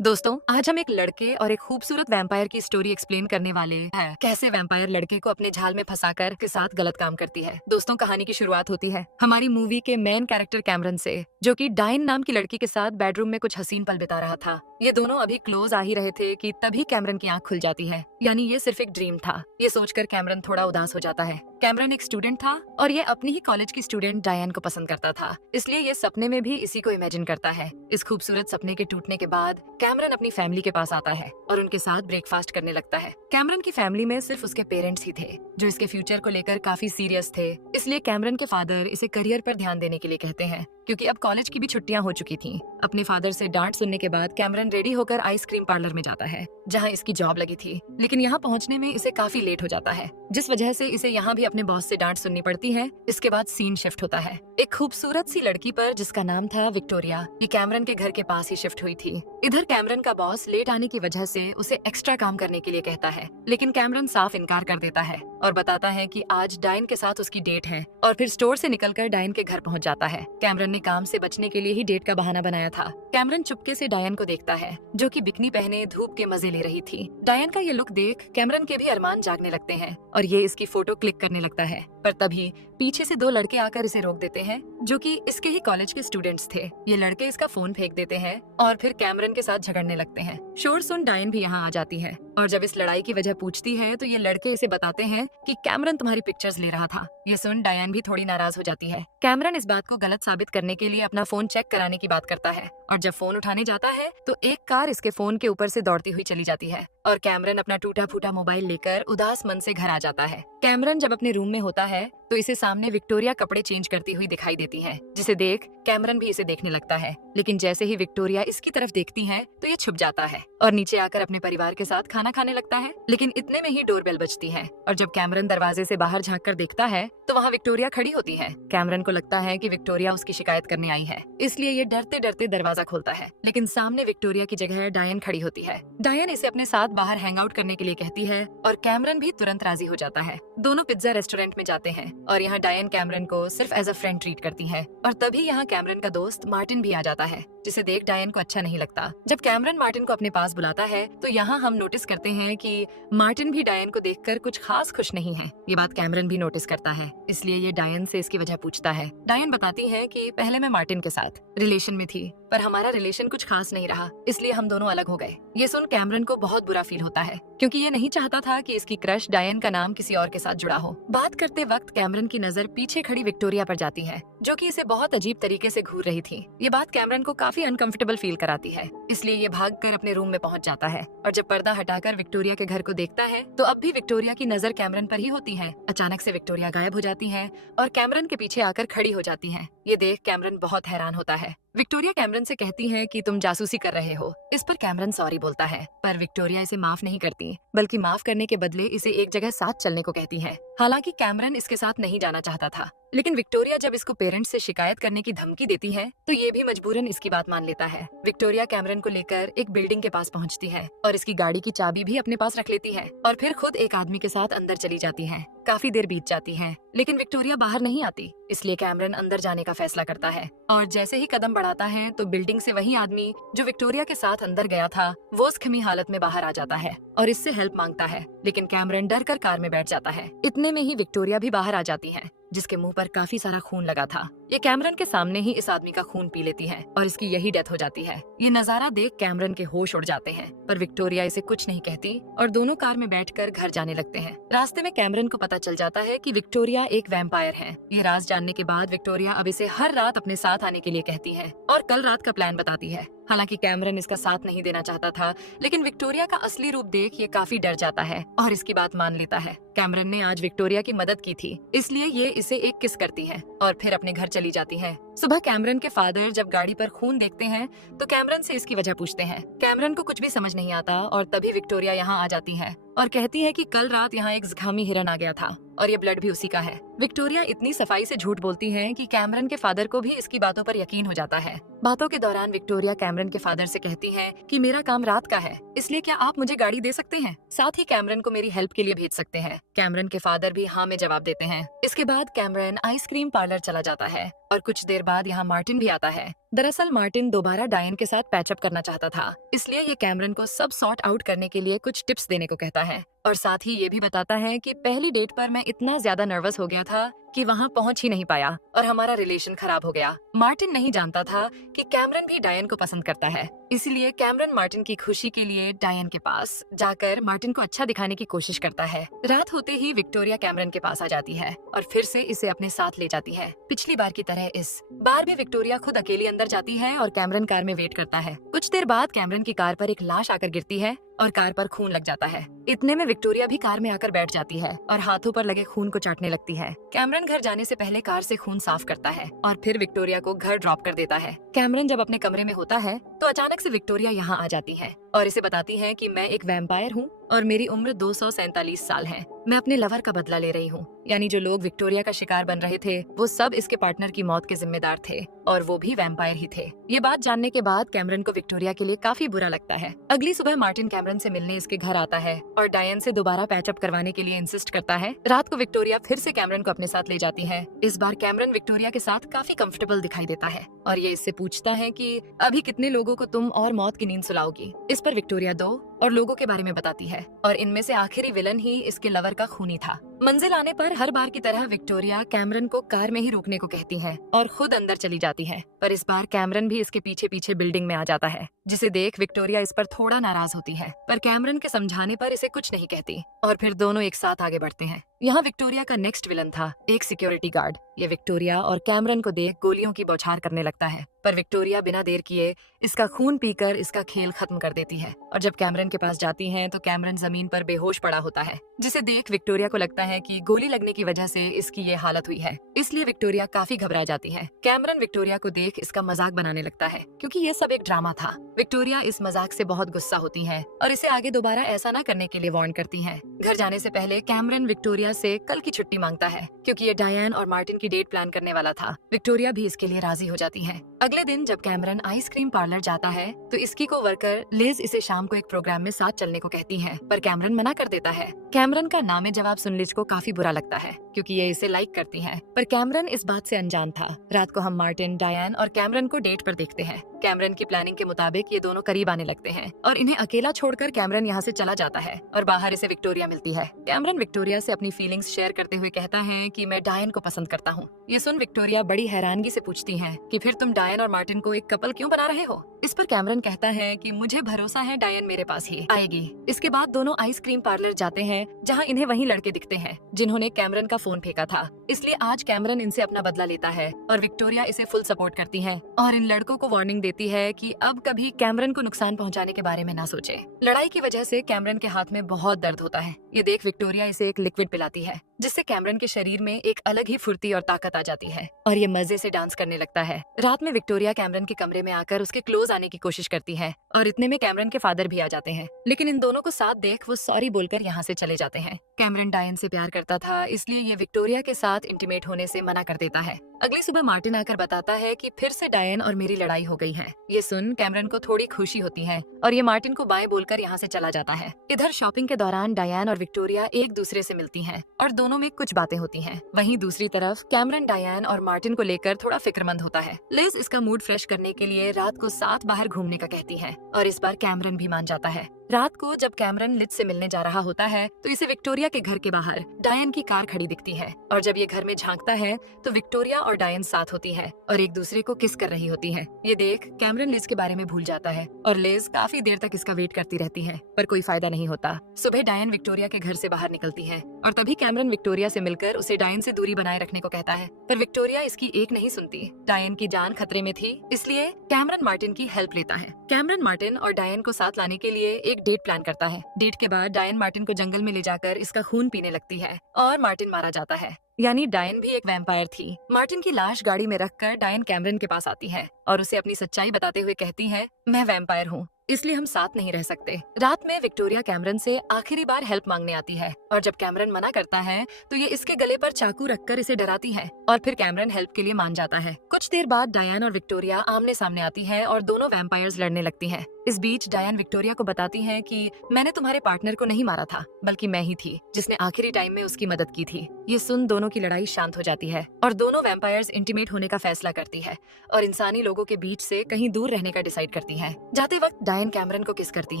दोस्तों, आज हम एक लड़के और एक खूबसूरत वैम्पायर की स्टोरी एक्सप्लेन करने वाले हैं। कैसे वैम्पायर लड़के को अपने जाल में फंसाकर के साथ गलत काम करती है। दोस्तों, कहानी की शुरुआत होती है हमारी मूवी के मेन कैरेक्टर कैमरन से, जो कि डाइन नाम की लड़की के साथ बेडरूम में कुछ हसीन पल बिता रहा था। ये दोनों अभी क्लोज आ ही रहे थे कि तभी कैमरन की आंख खुल जाती है। यानी ये सिर्फ एक ड्रीम था। ये सोचकर कैमरन थोड़ा उदास हो जाता है। कैमरन एक स्टूडेंट था और ये अपनी ही कॉलेज की स्टूडेंट डायन को पसंद करता था, इसलिए ये सपने में भी इसी को इमेजिन करता है। इस खूबसूरत सपने के टूटने के बाद कैमरन अपनी फैमिली के पास आता है और उनके साथ ब्रेकफास्ट करने लगता है। कैमरन की फैमिली में सिर्फ उसके पेरेंट्स ही थे, जो इसके फ्यूचर को लेकर काफी सीरियस थे। इसलिए कैमरन के फादर इसे करियर पर ध्यान देने के लिए कहते हैं, क्योंकि अब कॉलेज की भी छुट्टियां हो चुकी थीं। अपने फादर से डांट सुनने के बाद कैमरन रेडी होकर आइसक्रीम पार्लर में जाता है, जहां इसकी जॉब लगी थी। लेकिन यहाँ पहुंचने में इसे काफी लेट हो जाता है, जिस वजह से इसे यहाँ भी अपने बॉस से डांट सुननी पड़ती है। इसके बाद सीन शिफ्ट होता है एक खूबसूरत सी लड़की पर, जिसका नाम था विक्टोरिया। ये कैमरन के घर के पास ही शिफ्ट हुई थी। इधर कैमरन का बॉस लेट आने की वजह से उसे एक्स्ट्रा काम करने के लिए कहता है, लेकिन कैमरन साफ इनकार कर देता है और बताता है कि आज डाइन के साथ उसकी डेट है, और फिर स्टोर से निकलकर डाइन के घर पहुंच जाता है। कैमरन ने काम से बचने के लिए ही डेट का बहाना बनाया था। कैमरन चुपके से डायन को देखता है, जो कि बिकनी पहने धूप के मजे ले रही थी। डायन का ये लुक देख कैमरन के भी अरमान जागने लगते हैं और ये इसकी फोटो क्लिक करने लगता है। पर तभी पीछे से दो लड़के आकर इसे रोक देते हैं, जो कि इसके ही कॉलेज के स्टूडेंट्स थे। ये लड़के इसका फोन फेंक देते हैं और फिर कैमरन के साथ झगड़ने लगते हैं। शोर सुन डायन भी यहाँ आ जाती है और जब इस लड़ाई की वजह पूछती है तो ये लड़के इसे बताते हैं कि कैमरन तुम्हारी पिक्चर्स ले रहा था। ये सुन डायन भी थोड़ी नाराज हो जाती है। कैमरन इस बात को गलत साबित करने के लिए अपना फोन चेक कराने की बात करता है और जब फोन उठाने जाता है तो एक कार इसके फोन के ऊपर से दौड़ती हुई चली जाती है और कैमरन अपना टूटा फूटा मोबाइल लेकर उदास मन से घर आ जाता है। कैमरन जब अपने रूम में होता है तो इसे सामने विक्टोरिया कपड़े चेंज करती हुई दिखाई देती है, जिसे देख कैमरन भी इसे देखने लगता है। लेकिन जैसे ही विक्टोरिया इसकी तरफ देखती है तो ये छुप जाता है और नीचे आकर अपने परिवार के साथ खाना खाने लगता है। लेकिन इतने में ही डोरबेल बजती है और जब कैमरन दरवाजे से बाहर झांक कर देखता है तो वहाँ विक्टोरिया खड़ी होती है। कैमरन को लगता है कि विक्टोरिया उसकी शिकायत करने आई है, इसलिए ये डरते डरते दरवाजा खोलता है। लेकिन सामने विक्टोरिया की जगह डायन खड़ी होती है। डायन इसे अपने साथ बाहर हैंग आउट करने के लिए कहती है और कैमरन भी तुरंत राजी हो जाता है। दोनों पिज्जा रेस्टोरेंट में जाते हैं और यहाँ डायन कैमरन को सिर्फ एज अ फ्रेंड ट्रीट करती है। और तभी यहाँ कैमरन का दोस्त मार्टिन भी आ जाता है, जिसे देख डायन को अच्छा नहीं लगता। जब कैमरन मार्टिन को अपने पास बुलाता है तो यहाँ हम नोटिस करते हैं कि मार्टिन भी डायन को देखकर कुछ खास खुश नहीं है। ये बात कैमरन भी नोटिस करता है, इसलिए ये डायन से इसकी वजह पूछता है। डायन बताती है कि पहले मैं मार्टिन के साथ रिलेशन में थी, पर हमारा रिलेशन कुछ खास नहीं रहा, इसलिए हम दोनों अलग हो गए। ये सुन कैमरन को बहुत बुरा फील होता है, क्योंकि ये नहीं चाहता था कि इसकी क्रश डायन का नाम किसी और के साथ जुड़ा हो। बात करते वक्त कैमरन की नजर पीछे खड़ी विक्टोरिया पर जाती है, जो कि इसे बहुत अजीब तरीके से घूर रही थी। ये बात कैमरन को काफी अनकंफर्टेबल फील कराती है, इसलिए ये भागकर अपने रूम में पहुंच जाता है और जब पर्दा हटाकर विक्टोरिया के घर को देखता है तो अब भी विक्टोरिया की नजर कैमरन पर ही होती है। अचानक से विक्टोरिया गायब हो जाती है और कैमरन के पीछे आकर खड़ी हो जाती है। ये देख कैमरन बहुत हैरान होता है। विक्टोरिया कैमरन से कहती है कि तुम जासूसी कर रहे हो। इस पर कैमरन सॉरी बोलता है, पर विक्टोरिया इसे माफ नहीं करती, बल्कि माफ करने के बदले इसे एक जगह साथ चलने को कहती है। हालांकि कैमरन इसके साथ नहीं जाना चाहता था, लेकिन विक्टोरिया जब इसको पेरेंट्स से शिकायत करने की धमकी देती है तो ये भी मजबूरन इसकी बात मान लेता है। विक्टोरिया कैमरन को लेकर एक बिल्डिंग के पास पहुंचती है और इसकी गाड़ी की चाबी भी अपने पास रख लेती है और फिर खुद एक आदमी के साथ अंदर चली जाती है। काफी देर बीत जाती है, लेकिन विक्टोरिया बाहर नहीं आती, इसलिए कैमरन अंदर जाने का फैसला करता है और जैसे ही कदम बढ़ाता है तो बिल्डिंग से वही आदमी जो विक्टोरिया के साथ अंदर गया था वो जख्मी हालत में बाहर आ जाता है और इससे हेल्प मांगता है। लेकिन कैमरन डर कर कार में बैठ जाता है। इतने में ही विक्टोरिया भी बाहर आ जाती है, जिसके मुंह पर काफी सारा खून लगा था। ये कैमरन के सामने ही इस आदमी का खून पी लेती है और इसकी यही डेथ हो जाती है। ये नजारा देख कैमरन के होश उड़ जाते हैं, पर विक्टोरिया इसे कुछ नहीं कहती और दोनों कार में बैठकर घर जाने लगते हैं। रास्ते में कैमरन को पता चल जाता है कि विक्टोरिया एक वैम्पायर है। ये राज जानने के बाद विक्टोरिया अब इसे हर रात अपने साथ आने के लिए कहती है और कल रात का प्लान बताती है। हालांकि कैमरन इसका साथ नहीं देना चाहता था, लेकिन विक्टोरिया का असली रूप देख ये काफी डर जाता है और इसकी बात मान लेता है। कैमरन ने आज विक्टोरिया की मदद की थी, इसलिए ये इसे एक किस करती है और फिर अपने घर चली जाती है। सुबह कैमरन के फादर जब गाड़ी पर खून देखते हैं तो कैमरन से इसकी वजह पूछते हैं। कैमरन को कुछ भी समझ नहीं आता और तभी विक्टोरिया यहाँ आ जाती है और कहती है कि कल रात यहाँ एक जख्मी हिरन आ गया था और ये ब्लड भी उसी का है। विक्टोरिया इतनी सफाई से झूठ बोलती है कि कैमरन के फादर को भी इसकी बातों पर यकीन हो जाता है। बातों के दौरान विक्टोरिया कैमरन के फादर से कहती है कि मेरा काम रात का है, इसलिए क्या आप मुझे गाड़ी दे सकते हैं, साथ ही कैमरन को मेरी हेल्प के लिए भेज सकते हैं। कैमरन के फादर भी हाँ में जवाब देते हैं। इसके बाद कैमरन आइसक्रीम पार्लर चला जाता है और कुछ देर बाद यहाँ मार्टिन भी आता है। दरअसल मार्टिन दोबारा डायन के साथ पैचअप करना चाहता था, इसलिए ये कैमरन को सब सॉर्ट आउट करने के लिए कुछ टिप्स देने को कहता है और साथ ही ये भी बताता है कि पहली डेट पर मैं इतना ज्यादा नर्वस हो गया था कि वहाँ पहुँच ही नहीं पाया और हमारा रिलेशन खराब हो गया। मार्टिन नहीं जानता था कि कैमरन भी डायन को पसंद करता है, इसलिए कैमरन मार्टिन की खुशी के लिए डायन के पास जाकर मार्टिन को अच्छा दिखाने की कोशिश करता है। रात होते ही विक्टोरिया कैमरन के पास आ जाती है और फिर से इसे अपने साथ ले जाती है। पिछली बार की तरह इस बार भी विक्टोरिया खुद अकेली अंदर जाती है और कैमरन कार में वेट करता है। कुछ देर बाद कैमरन की कार पर एक लाश आकर गिरती है और कार पर खून लग जाता है। इतने में विक्टोरिया भी कार में आकर बैठ जाती है और हाथों पर लगे खून को चाटने लगती है। कैमरन घर जाने से पहले कार से खून साफ करता है और फिर विक्टोरिया को घर ड्रॉप कर देता है। कैमरन जब अपने कमरे में होता है तो अचानक से विक्टोरिया यहाँ आ जाती है और इसे बताती है कि मैं एक वैम्पायर हूँ और मेरी उम्र 247 साल है। मैं अपने लवर का बदला ले रही हूँ। यानी जो लोग विक्टोरिया का शिकार बन रहे थे वो सब इसके पार्टनर की मौत के जिम्मेदार थे और वो भी वैम्पायर ही थे। ये बात जानने के बाद कैमरन को विक्टोरिया के लिए काफी बुरा लगता है। अगली सुबह मार्टिन कैमरन से मिलने इसके घर आता है और डायन से दोबारा पैचअप करवाने के लिए इंसिस्ट करता है। रात को विक्टोरिया फिर से कैमरन को अपने साथ ले जाती है। इस बार कैमरन विक्टोरिया के साथ काफी कंफर्टेबल दिखाई देता है और ये इससे पूछता है कि अभी कितने लोगों को तुम और मौत की नींद सुलाओगी। इस पर विक्टोरिया 2 और लोगों के बारे में बताती है और इनमें से आखिरी विलन ही इसके लवर का खूनी था। मंजिल आने पर हर बार की तरह विक्टोरिया कैमरन को कार में ही रुकने को कहती है और खुद अंदर चली जाती है, पर इस बार कैमरन भी इसके पीछे पीछे बिल्डिंग में आ जाता है, जिसे देख विक्टोरिया इस पर थोड़ा नाराज होती है, पर कैमरन के समझाने पर इसे कुछ नहीं कहती और फिर दोनों एक साथ आगे बढ़ते हैं। यहाँ विक्टोरिया का नेक्स्ट विलन था एक सिक्योरिटी गार्ड। ये विक्टोरिया और कैमरन को देख गोलियों की बौछार करने लगता है, पर विक्टोरिया बिना देर किए इसका खून पीकर इसका खेल खत्म कर देती है और जब कैमरन के पास जाती है तो कैमरन जमीन पर बेहोश पड़ा होता है, जिसे देख विक्टोरिया को लगता है कि गोली लगने की वजह से इसकी ये हालत हुई है, इसलिए विक्टोरिया काफी घबरा जाती है। कैमरन विक्टोरिया को देख इसका मजाक बनाने लगता है क्योंकि ये सब एक ड्रामा था। विक्टोरिया इस मजाक से बहुत गुस्सा होती है और इसे आगे दोबारा ऐसा न करने के लिए वार्न करती है। घर जाने से पहले कैमरन विक्टोरिया से कल की छुट्टी मांगता है क्योंकि ये डायन और मार्टिन की डेट प्लान करने वाला था। विक्टोरिया भी इसके लिए राजी हो जाती है। अगले दिन जब कैमरन आइसक्रीम पार्लर जाता है तो इसकी को वर्कर लिज इसे शाम को एक प्रोग्राम में साथ चलने को कहती है, पर कैमरन मना कर देता है। कैमरन का नामे जवाब सुन लिज को काफी बुरा लगता है क्योंकि ये इसे लाइक करती है, पर कैमरन इस बात से अनजान था। रात को हम मार्टिन, डायन और कैमरन को डेट पर देखते हैं। कैमरन की प्लानिंग के मुताबिक ये दोनों करीब आने लगते हैं और इन्हें अकेला छोड़कर कैमरन यहाँ से चला जाता है और बाहर इसे विक्टोरिया मिलती है। कैमरन विक्टोरिया से अपनी फीलिंग्स शेयर करते हुए कहता है कि मैं डायन को पसंद करता हूँ। ये सुन विक्टोरिया बड़ी हैरानगी से पूछती है कि फिर तुम डायन और मार्टिन को एक कपल क्यों बना रहे हो। इस पर कैमरन कहता है कि मुझे भरोसा है डायन मेरे पास ही आएगी। इसके बाद दोनों आइसक्रीम पार्लर जाते हैं जहाँ इन्हें वही लड़के दिखते हैं जिन्होंने कैमरन का फोन फेंका था, इसलिए आज कैमरन इनसे अपना बदला लेता है और विक्टोरिया इसे फुल सपोर्ट करती है और इन लड़कों को वार्निंग देती है कि अब कभी कैमरन को नुकसान पहुंचाने के बारे में ना सोचे। लड़ाई की वजह से कैमरन के हाथ में बहुत दर्द होता है। ये देख विक्टोरिया इसे एक लिक्विड पिलाती है जिससे कैमरन के शरीर में एक अलग ही फुर्ती और ताकत आ जाती है और ये मजे से डांस करने लगता है। रात में विक्टोरिया कैमरन के कमरे में आकर उसके क्लोज आने की कोशिश करती है और इतने में कैमरन के फादर भी आ जाते हैं, लेकिन इन दोनों को साथ देख वो सॉरी बोलकर यहाँ से चले जाते हैं। कैमरन डायन से प्यार करता था, इसलिए ये विक्टोरिया के साथ इंटीमेट होने से मना कर देता है। अगली सुबह मार्टिन आकर बताता है कि फिर से डायन और मेरी लड़ाई हो गई है। ये सुन कैमरन को थोड़ी खुशी होती है और ये मार्टिन को बाय बोलकर यहाँ से चला जाता है। इधर शॉपिंग के दौरान डायन और विक्टोरिया एक दूसरे से मिलती हैं और दोनों में कुछ बातें होती हैं। वहीं दूसरी तरफ कैमरन डायन और मार्टिन को लेकर थोड़ा फिक्रमंद होता है। लिज इसका मूड फ्रेश करने के लिए रात को साथ बाहर घूमने का कहती है और इस बार कैमरन भी मान जाता है। रात को जब कैमरन लिज से मिलने जा रहा होता है तो इसे विक्टोरिया के घर के बाहर डायन की कार खड़ी दिखती है और जब ये घर में झांकता है तो विक्टोरिया और डायन साथ होती है और एक दूसरे को किस कर रही होती है। ये देख कैमरन लिज के बारे में भूल जाता है और लिज काफी देर तक इसका वेट करती रहती है, पर कोई फायदा नहीं होता। सुबह डायन विक्टोरिया के घर से बाहर निकलती है और तभी कैमरन विक्टोरिया से मिलकर उसे डायन से दूरी बनाए रखने को कहता है, पर विक्टोरिया इसकी एक नहीं सुनती। डायन की जान खतरे में थी, इसलिए कैमरन मार्टिन की हेल्प लेता है। कैमरन मार्टिन और डायन को साथ लाने के लिए एक डेट प्लान करता है। डेट के बाद डायन मार्टिन को जंगल में ले जाकर इसका खून पीने लगती है और मार्टिन मारा जाता है। यानी डायन भी एक वैम्पायर थी। मार्टिन की लाश गाड़ी में रखकर डायन कैमरन के पास आती है और उसे अपनी सच्चाई बताते हुए कहती है, मैं वैम्पायर हूँ, इसलिए हम साथ नहीं रह सकते। रात में विक्टोरिया कैमरन से आखिरी बार हेल्प मांगने आती है और जब कैमरन मना करता है तो ये इसके गले पर चाकू रखकर इसे डराती है और फिर कैमरन हेल्प के लिए मान जाता है। कुछ देर बाद डायन और विक्टोरिया आमने सामने आती है और दोनों वैम्पायर्स लड़ने लगती हैं। इस बीच डायन विक्टोरिया को बताती हैं कि मैंने तुम्हारे पार्टनर को नहीं मारा था, बल्कि मैं ही थी जिसने आखिरी टाइम में उसकी मदद की थी। ये सुन दोनों की लड़ाई शांत हो जाती है और दोनों वैम्पायर्स इंटीमेट होने का फैसला करती है और इंसानी लोगों के बीच से कहीं दूर रहने का डिसाइड करती है। जाते वक्त डायन कैमरन को किस करती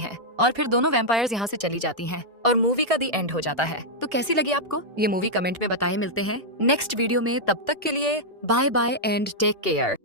है और फिर दोनों वैम्पायर्स यहाँ से चली जाती हैं और मूवी का दी एंड हो जाता है। तो कैसी लगी आपको ये मूवी? कमेंट में बताएं। मिलते हैं नेक्स्ट वीडियो में, तब तक के लिए bye bye and take care.